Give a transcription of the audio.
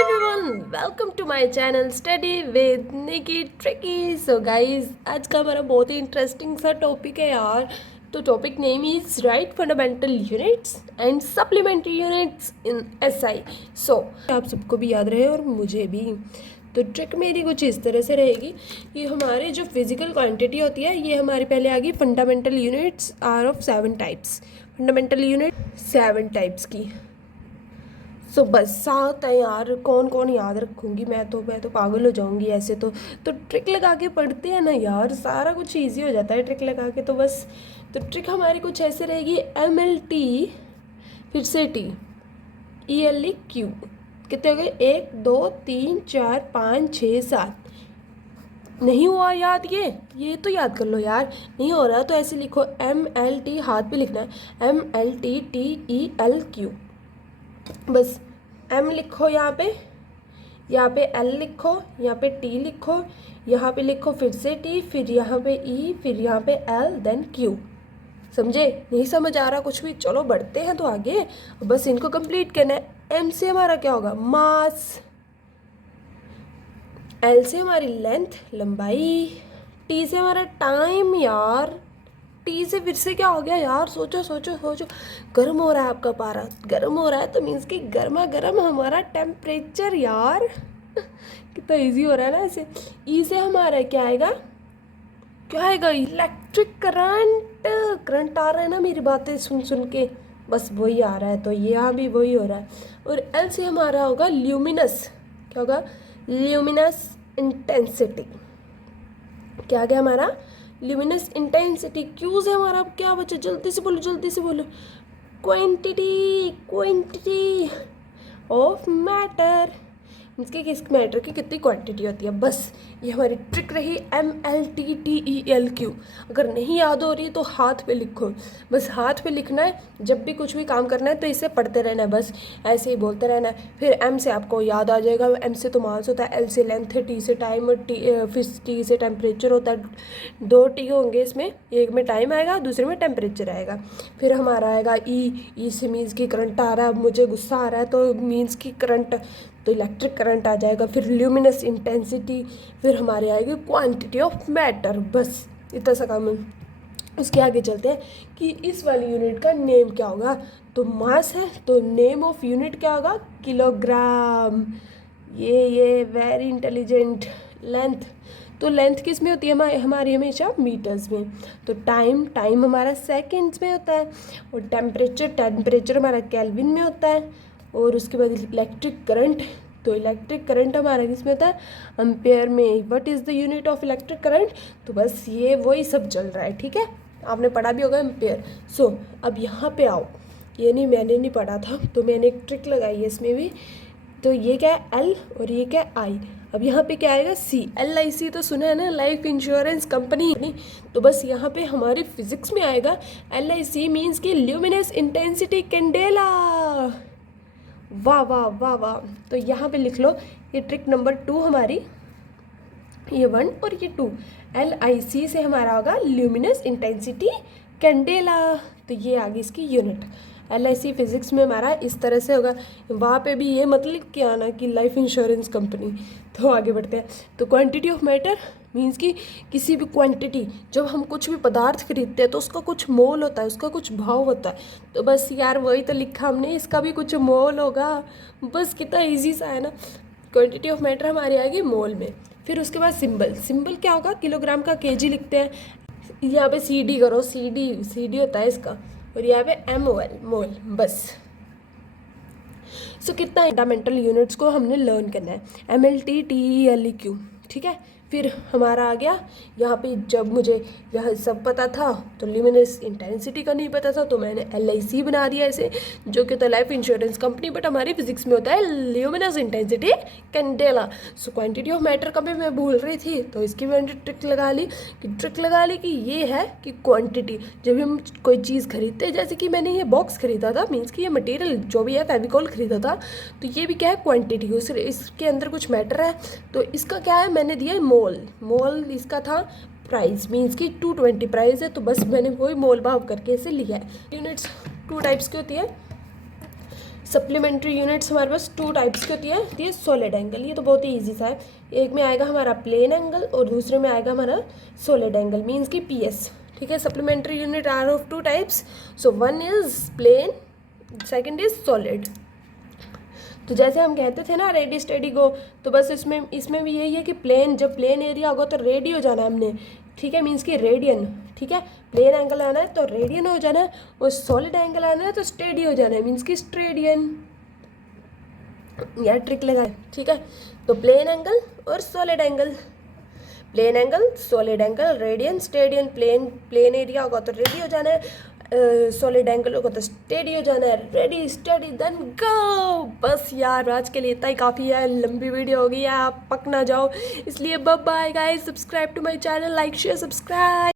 Everyone, welcome to my channel study with Nikki tricky. So guys, आज का हमारा बहुत ही इंटरेस्टिंग सा टॉपिक है यार। तो topic name is right fundamental units and supplementary units in SI. So आप सबको भी याद रहे और मुझे भी। तो ट्रिक मेरी कुछ इस तरह से रहेगी कि हमारे जो फिजिकल क्वांटिटी होती है ये हमारी पहले आ गई fundamental units are of 7 types. Fundamental unit 7 types की। सो बस 7 है यार, कौन कौन याद रखूँगी। मैं तो पागल हो जाऊँगी ऐसे तो ट्रिक लगा के पढ़ते हैं ना यार, सारा कुछ इजी हो जाता है ट्रिक लगा के। तो बस तो ट्रिक हमारी कुछ ऐसे रहेगी, MLT फिर से T ELEQ कितने हो गए, 1 2 3 4 5 6 7। नहीं हुआ याद, ये तो याद कर लो यार। नहीं हो रहा तो ऐसे लिखो, MLT हाथ पे लिखना है, MLTTELQ। बस M लिखो यहाँ पे L लिखो, यहाँ पे T लिखो, यहाँ पे लिखो फिर से T, फिर यहाँ पे E, फिर यहाँ पे L, देन Q। समझे? नहीं समझ आ रहा कुछ भी? चलो बढ़ते हैं तो आगे, बस इनको कंप्लीट करना है। M से हमारा क्या होगा, मास। L से हमारी लेंथ, लंबाई। T से हमारा टाइम यार। टी से फिर से क्या हो गया यार, सोचो सोचो सोचो। गर्म हो रहा है आपका पारा, गर्म हो रहा है तो मीन्स कि गर्मा गर्म हमारा टेम्परेचर यार। कितना इजी हो रहा है ना ऐसे। ई से हमारा क्या आएगा, इलेक्ट्रिक करंट। करंट आ रहा है ना मेरी बातें सुन सुन के, बस वही आ रहा है, तो यहाँ भी वही हो रहा है। और एल से हमारा होगा ल्यूमिनस। क्या होगा, ल्यूमिनस इंटेंसिटी। क्या गया हमारा, ल्यूमिनस इंटेंसिटी। क्यू से हमारा क्या बचा, जल्दी से बोलो जल्दी से बोलो, क्वांटिटी ऑफ मैटर। इसके किस मैटर की कितनी क्वांटिटी होती है। बस ये हमारी ट्रिक रही, MLTTELQ। अगर नहीं याद हो रही तो हाथ पे लिखो, बस हाथ पे लिखना है। जब भी कुछ भी काम करना है तो इसे पढ़ते रहना है, बस ऐसे ही बोलते रहना है। फिर M से आपको याद आ जाएगा, M से तो मास होता है, L से लेंथ है, T से टाइम, और फिर T से टेम्परेचर होता है। 2 T होंगे इसमें, एक में टाइम आएगा दूसरे में टेम्परेचर आएगा। फिर हमारा आएगा E से मीन्स की करंट आ रहा है, मुझे गुस्सा आ रहा है तो मीन्स की करंट, तो इलेक्ट्रिक करंट आ जाएगा। फिर ल्यूमिनस इंटेंसिटी, फिर हमारे आएगी क्वांटिटी ऑफ मैटर। बस इतना सा काम है। उसके आगे चलते हैं कि इस वाली यूनिट का नेम क्या होगा। तो मास है तो नेम ऑफ यूनिट क्या होगा, किलोग्राम। ये वेरी इंटेलिजेंट। लेंथ, तो लेंथ किस में होती है हमारी हमेशा मीटर्स में। तो टाइम हमारा सेकेंड्स में होता है। और टेम्परेचर हमारा केल्विन में होता है। और उसके बाद इलेक्ट्रिक करंट, तो इलेक्ट्रिक करंट हमारा किस में होता है, एम्पेयर में। What is the unit of electric current. तो बस ये वही सब चल रहा है, ठीक है, आपने पढ़ा भी होगा एम्पेयर। सो अब यहाँ पे आओ, ये नहीं मैंने नहीं पढ़ा था तो मैंने एक ट्रिक लगाई है इसमें भी। तो ये क्या है L और ये क्या है I। अब यहाँ पे क्या आएगा, C। LIC तो सुना है ना, लाइफ इंश्योरेंस कंपनी। तो बस यहाँ पे हमारी फिजिक्स में आएगा, LIC मीन्स की ल्यूमिनस इंटेंसिटी कैंडेला। वाह वाह वाह वाह। तो यहाँ पे लिख लो, ये ट्रिक नंबर 2 हमारी, ये 1 और ये 2। LIC से हमारा होगा ल्यूमिनस इंटेंसिटी कैंडेला। तो ये आ गई इसकी यूनिट। LIC फिजिक्स में हमारा इस तरह से होगा। वहाँ पे भी ये मत लिख के आना कि लाइफ इंश्योरेंस कंपनी। तो आगे बढ़ते हैं। तो क्वांटिटी ऑफ मैटर मीन्स कि किसी भी क्वांटिटी, जब हम कुछ भी पदार्थ खरीदते हैं तो उसका कुछ मोल होता है, उसका कुछ भाव होता है। तो बस यार वही तो लिखा हमने, इसका भी कुछ मोल होगा। बस कितना ईजी सा है ना। क्वांटिटी ऑफ मैटर हमारी आएगी मोल में। फिर उसके बाद सिंबल क्या होगा, किलोग्राम का केजी लिखते हैं। यहाँ पे CD करो, CD होता है इसका। और यहाँ पे MOL, मोल। बस सो कितना फंडामेंटल यूनिट्स को हमने लर्न करना है, MLTTELEQ, ठीक है। फिर हमारा आ गया यहाँ पे, जब मुझे यह सब पता था तो ल्यूमिनस इंटेंसिटी का नहीं पता था तो मैंने LIC बना दिया ऐसे, जो कि होता है लाइफ इंश्योरेंस कंपनी, बट हमारी फिजिक्स में होता है luminous intensity candela. So quantity of matter का भी मैं भूल रही थी तो इसकी मैंने ट्रिक लगा ली कि ये है कि क्वांटिटी, जब हम कोई चीज़ खरीदते हैं, जैसे कि मैंने ये बॉक्स खरीदा था, मीन्स कि ये मटेरियल जो भी है फेविकॉल खरीदा था, तो ये भी क्या है क्वांटिटी, इसके अंदर कुछ मैटर है। तो इसका क्या है, मैंने दिया है मोल इसका था प्राइस, मीन्स कि 220 प्राइस है, तो बस मैंने वही मोल भाव करके इसे लिया है। यूनिट्स 2 टाइप्स की होती है, सप्लीमेंट्री यूनिट्स हमारे पास 2 टाइप्स की होती है। ये सॉलिड एंगल, ये तो बहुत ही ईजी सा है। एक में आएगा हमारा प्लेन एंगल और दूसरे में आएगा हमारा सॉलिड एंगल, मीन्स की पीएस। ठीक है, supplementary unit are of 2 types, so one is plane, second is solid. तो जैसे हम कहते थे ना रेडी स्टेडी गो, तो बस इसमें भी यही है कि प्लेन, जब प्लेन एरिया होगा तो रेडी हो जाना है हमने। ठीक है, मीन्स की रेडियन। ठीक है, प्लेन एंगल आना है तो रेडियन हो जाना है, और सॉलिड एंगल आना है तो स्टेडी हो जाना है, मीन्स की स्ट्रेडियन। यार ट्रिक लगा है। ठीक है, तो प्लेन एंगल और solid angle, plane angle, solid angle, radian, steradian. Plane area होगा तो रेडी हो जाना है, सॉलिड एंगल होगा तो स्टेडी हो जाना है। Ready steady then go. बस यार आज के लिए इतना ही काफ़ी है, लंबी वीडियो हो गई है, आप पक ना जाओ, इसलिए bye bye guys. Subscribe to my channel, like share subscribe.